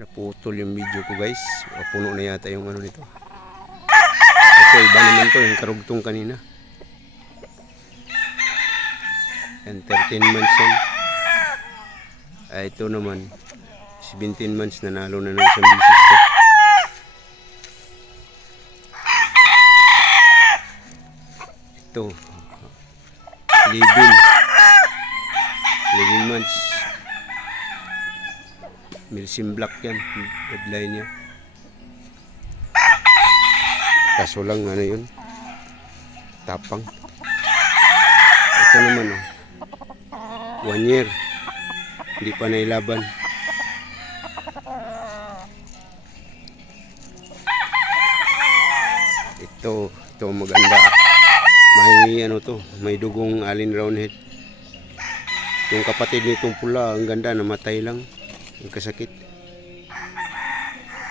Naputol yung video ko guys. Puno na yata yung ano nito. Okay, iba naman to yung karugtong kanina. And 13 months yan. Ito naman 17 months, nanalo na ng isang bisis to. Ito 11 months. Milsim black yan, headline niya. Kaso lang ano yun, tapang. Ito naman 1 year, hindi pa nailaban. Ito maganda. May ano to, may dugong alin roundhead. Yung kapatid nitong pula, ang ganda, namatay lang. Ang kasakit.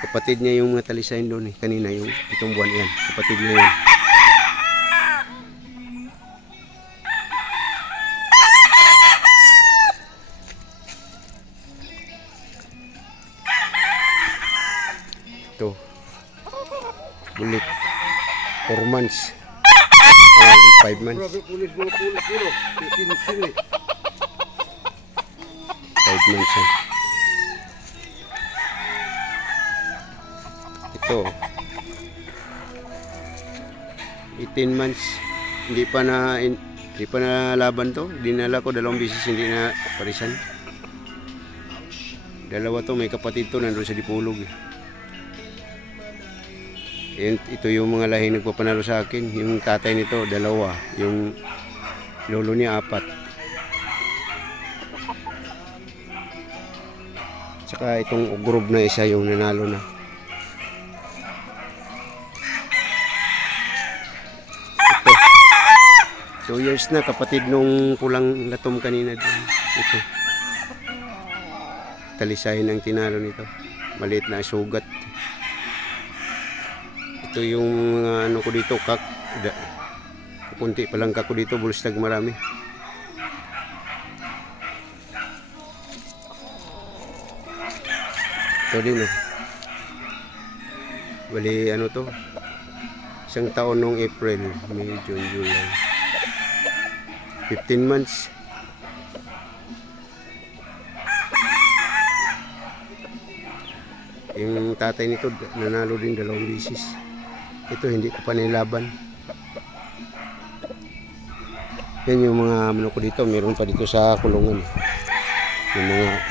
Kapatid niya yung mga talisain doon kanina, yung itong buwan yan. Kapatid niya yan. Ito. Bulik. 4 months. 5 months. 5 months yan. Ito 18 months, hindi pa na laban to. Dinala ko 2 beses, hindi na parisan. Dalawa to, may kapatid to nandoon sa Dipulog. Ito yung mga lahi nagpapanalo sa akin. Yung tatay nito 2, yung lolo niya 4. Saka itong group na isa yung nanalo na. Ito 2 years na, kapatid nung pulang latom kanina din. Ito talisahin ang tinalo nito, maliit na sugat. Ito yung ano ko dito, kunti pa lang kako dito, bulstag marami. Ito din bali ano to, 1 taon nung April, May, June, July, 15 months. Yung tatay nito nanalo din 2 beses. Ito hindi ko pa nilaban. Yan yung mga ano ko dito, meron pa dito sa kulungan. Yung mga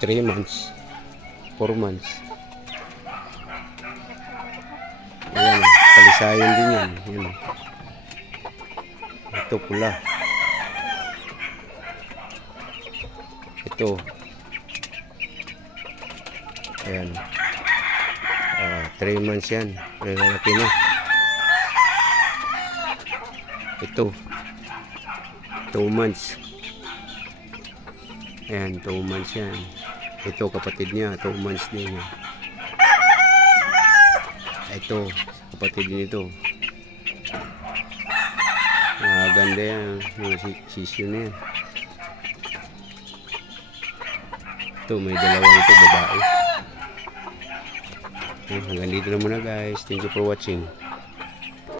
3 months, 4 months. Ayan, talisayan din yan. Ayan. Ito pula. Ito. Ayan. 3 months yan. Lalaki na. Ito 2 months. Ayan, 2 months yan. Ito kapatid niya, 2 months din yan. Ito kapatid nito. Ganda yan, mga sisyo na yan. Ito may 2 ito, babae. Hanggang dito na muna guys. Thank you for watching.